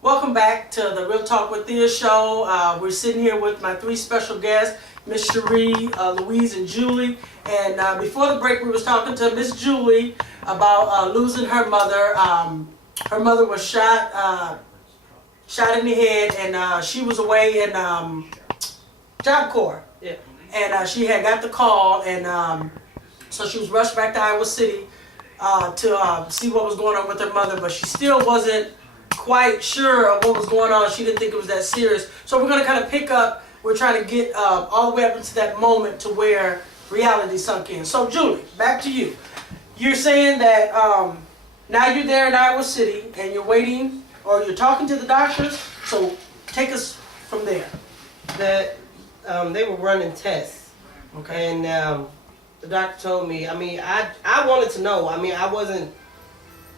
Welcome back to the Real Talk with Thea show. We're sitting here with my three special guests, Miss Cherie, Louise, and Julie. And before the break, we was talking to Miss Julie about losing her mother. Her mother was shot in the head, and she was away in Job Corps. Yeah. And she had got the call, and so she was rushed back to Iowa City to see what was going on with her mother, but she still wasn't quite sure of what was going on. She didn't think it was that serious. So we're going to kind of pick up, we're trying to get all the way up into that moment to where reality sunk in. So Julie, back to you. You're saying that now you're there in Iowa City and you're waiting, or you're talking to the doctors, so take us from there. That they were running tests, Okay. and the doctor told me. I mean, I wanted to know. I mean,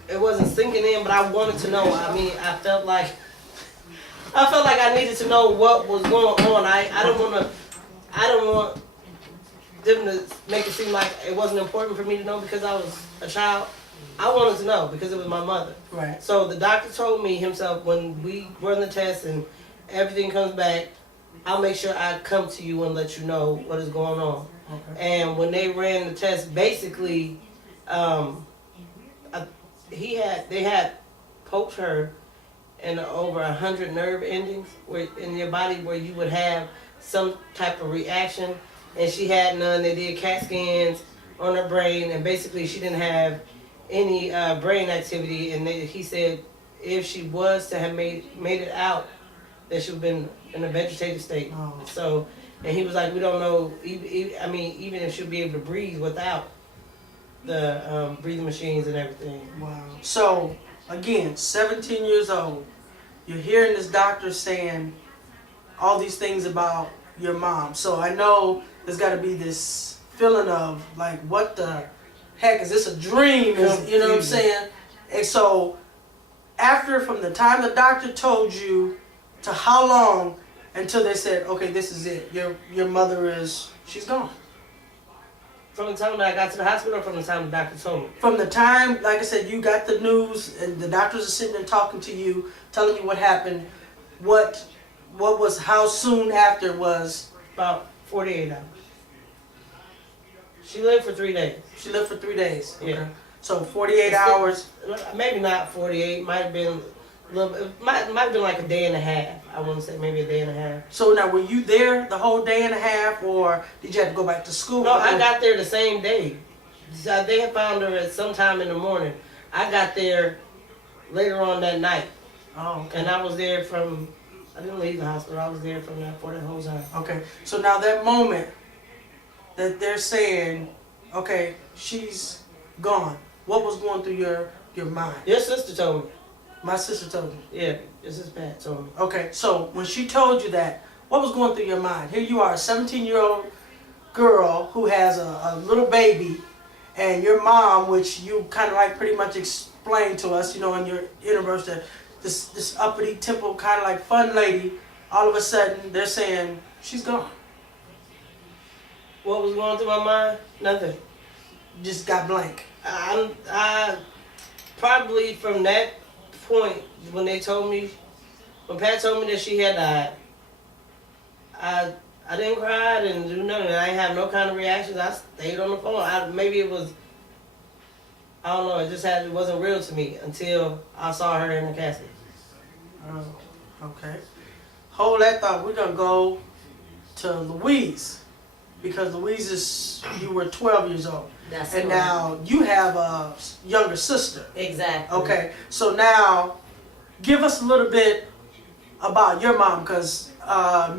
it wasn't sinking in, but I wanted to know. I mean, I felt like I needed to know what was going on. I don't want them to make it seem like it wasn't important for me to know because I was a child. I wanted to know because it was my mother. Right. So the doctor told me himself, when we run the test and everything comes back, I'll make sure I come to you and let you know what is going on. Okay. And when they ran the test, basically, they had poked her in over 100 nerve endings in your body where you would have some type of reaction, and she had none. They did CAT scans on her brain, and basically she didn't have any brain activity. And he said if she was to have made it out, that she would have been in a vegetative state. Oh. So, and he was like, we don't know. Even if she'll be able to breathe without the breathing machines and everything. Wow. So, again, 17 years old, you're hearing this doctor saying all these things about your mom. So I know there's got to be this feeling of, like, what the heck, is this a dream? You know what I'm saying? And so, from the time the doctor told you to how long until they said, okay, this is it, your mother she's gone? From the time that I got to the hospital, or from the time the doctor told me? From the time, like I said, you got the news and the doctors are sitting there talking to you, telling you what happened, what was, how soon after was? About 48 hours. She lived for 3 days. She lived for 3 days. Okay. Yeah. So 48 hours. Maybe not 48. Might have been a little. Might have been like a day and a half. I wouldn't say maybe a day and a half. So now, were you there the whole day and a half, or did you have to go back to school? No, I got there the same day. They had found her at some time in the morning. I got there later on that night. Oh, okay. And I was there I didn't leave the hospital. I was there for that whole time. Okay. So now that moment that they're saying, okay, she's gone, what was going through your mind? Your sister told me. My sister told you. Yeah, your sister Pat told me. Okay, so when she told you that, what was going through your mind? Here you are, a 17-year-old girl who has a little baby, and your mom, which you kind of like pretty much explained to us, you know, in your universe, that this uppity temple kind of like fun lady, all of a sudden they're saying she's gone. What was going through my mind? Nothing. Just got blank. I probably from that point when Pat told me that she had died, I didn't cry, I didn't do nothing. I didn't have no kind of reactions. I stayed on the phone. Maybe it was, I don't know, it wasn't real to me until I saw her in the casket. Oh, okay. Hold that thought. We're gonna go to Louise, because Louise you were 12 years old. That's and correct. now you have a younger sister. Exactly. Okay, so now give us a little bit about your mom, because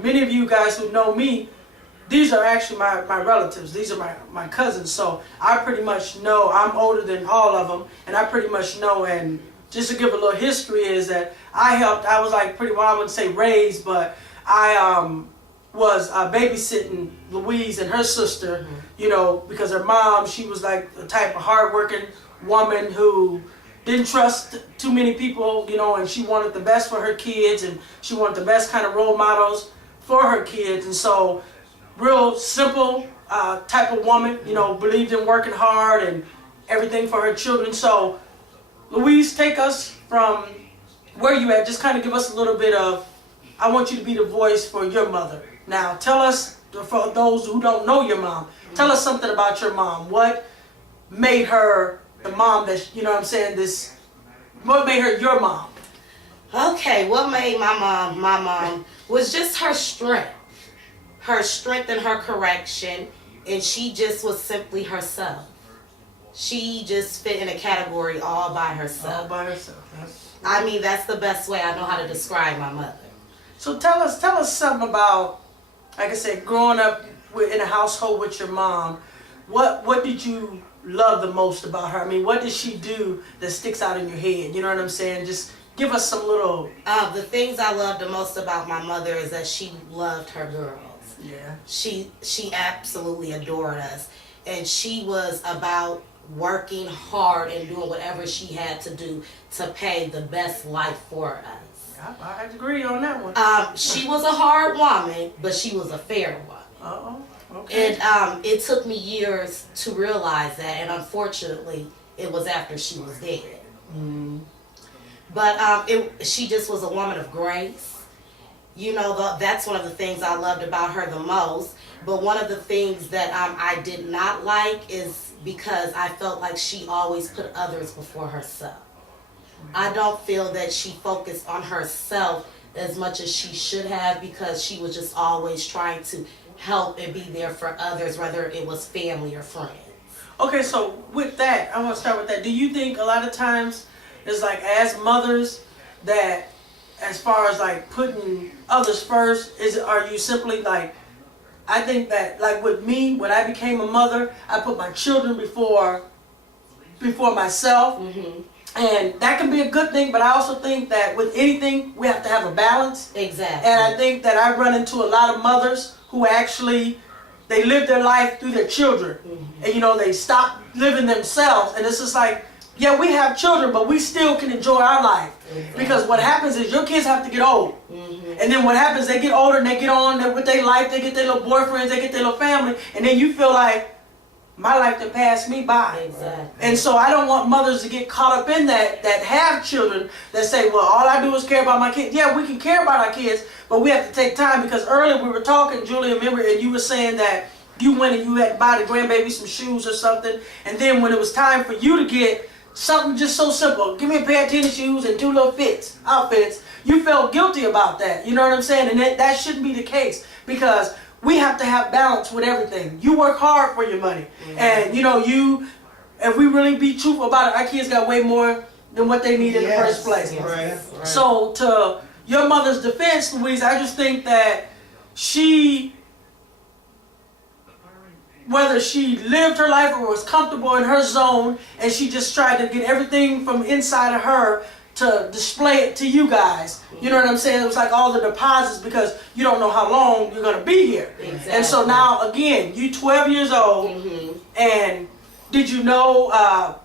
many of you guys who know me, these are actually my relatives. These are my cousins, so I pretty much know. I'm older than all of them, and I pretty much know. And just to give a little history is that I was like pretty well, I wouldn't say raised, but I was babysitting Louise and her sister, you know, because her mom, she was like the type of hardworking woman who didn't trust too many people, you know, and she wanted the best for her kids, and she wanted the best kind of role models for her kids. And so, real simple type of woman, you know, believed in working hard and everything for her children. So, Louise, take us from where you at, just kind of give us a little bit of, I want you to be the voice for your mother. Now, tell us, for those who don't know your mom, tell us something about your mom. What made her the mom that, you know what I'm saying, what made her your mom? Okay, what made my mom was just her strength and her correction, and she just was simply herself. She just fit in a category all by herself. All by herself. I mean, that's the best way I know how to describe my mother. So tell us something about, like I said, growing up in a household with your mom. What did you love the most about her? I mean, what did she do that sticks out in your head? You know what I'm saying? Just give us some little. The things I loved the most about my mother is that she loved her girls. Yeah. She absolutely adored us, and she was about working hard and doing whatever she had to do to pay the best life for us. I agree on that one. She was a hard woman, but she was a fair woman. Uh-oh. Okay. And it took me years to realize that, and unfortunately, it was after she was dead. But she just was a woman of grace. You know, that's one of the things I loved about her the most. But one of the things that I did not like is because I felt like she always put others before herself. I don't feel that she focused on herself as much as she should have, because she was just always trying to help and be there for others, whether it was family or friends. Okay, so with that, I want to start with that. Do you think a lot of times it's like as mothers that, as far as like putting others first, are you simply like, I think that like with me, when I became a mother, I put my children before myself. Mm-hmm. And that can be a good thing, but I also think that with anything, we have to have a balance. Exactly. And I think that I run into a lot of mothers who actually, they live their life through their children. Mm-hmm. And, you know, they stop living themselves. And it's just like, yeah, we have children, but we still can enjoy our life. Exactly. Because what happens is your kids have to get old. Mm-hmm. And then what happens, they get older and they get on with their life, they get their little boyfriends, they get their little family. And then you feel like, my life done passed me by. Exactly. And so I don't want mothers to get caught up in that have children that say, well, all I do is care about my kids. Yeah, we can care about our kids, but we have to take time, because earlier we were talking, Julia, remember, and you were saying that you went and you had to buy the grandbaby some shoes or something, and then when it was time for you to get something just so simple, give me a pair of tennis shoes and 2 little outfits, you felt guilty about that. You know what I'm saying? And that shouldn't be the case, because we have to have balance with everything. You work hard for your money. Mm-hmm. And, you know, if we really be truthful about it, our kids got way more than what they need in the first place. Right. So, to your mother's defense, Louise, I just think that whether she lived her life or was comfortable in her zone, and she just tried to get everything from inside of her to display it to you guys. You know what I'm saying? It was like all the deposits, because you don't know how long you're going to be here. Exactly. And so now, again, you 12 years old, Mm-hmm. and did you know,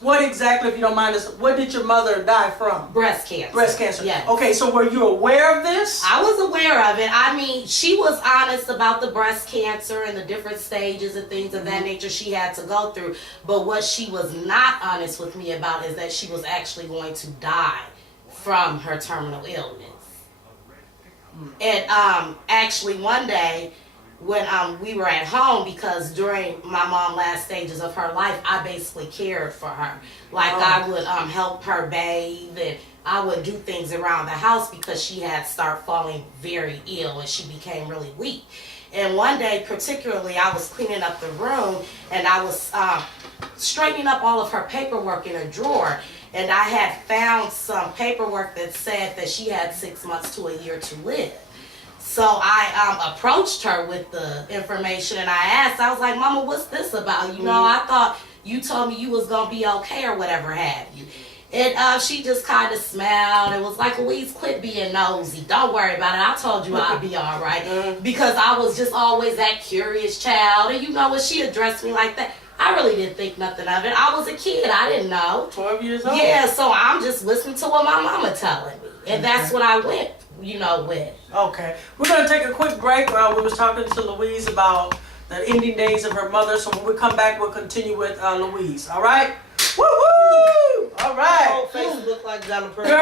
what exactly, if you don't mind us, what did your mother die from? Breast cancer. Breast cancer. Yes. Okay, so were you aware of this? I was aware of it. I mean, she was honest about the breast cancer and the different stages and things of that nature she had to go through. But what she was not honest with me about is that she was actually going to die from her terminal illness. And actually one day, when we were at home, because during my mom's last stages of her life, I basically cared for her. Like I would help her bathe, and I would do things around the house, because she had started falling very ill and she became really weak. And one day particularly, I was cleaning up the room, and I was straightening up all of her paperwork in a drawer. And I had found some paperwork that said that she had 6 months to a year to live. So I approached her with the information, and I asked, I was like, Mama, what's this about? You know, I thought you told me you was going to be okay or whatever have you. And she just kind of smiled and was like, Louise, quit being nosy. Don't worry about it. I told you I'd be all right. Because I was just always that curious child. And you know, when she addressed me like that, I really didn't think nothing of it. I was a kid. I didn't know. 12 years old? Yeah, so I'm just listening to what my mama telling me. And that's what I went, with. Okay. We're going to take a quick break. We was talking to Louise about the ending days of her mother. So when we come back, we'll continue with Louise. All right? Woo-hoo! All right. Her whole face looked like Donna Pearl. Girl,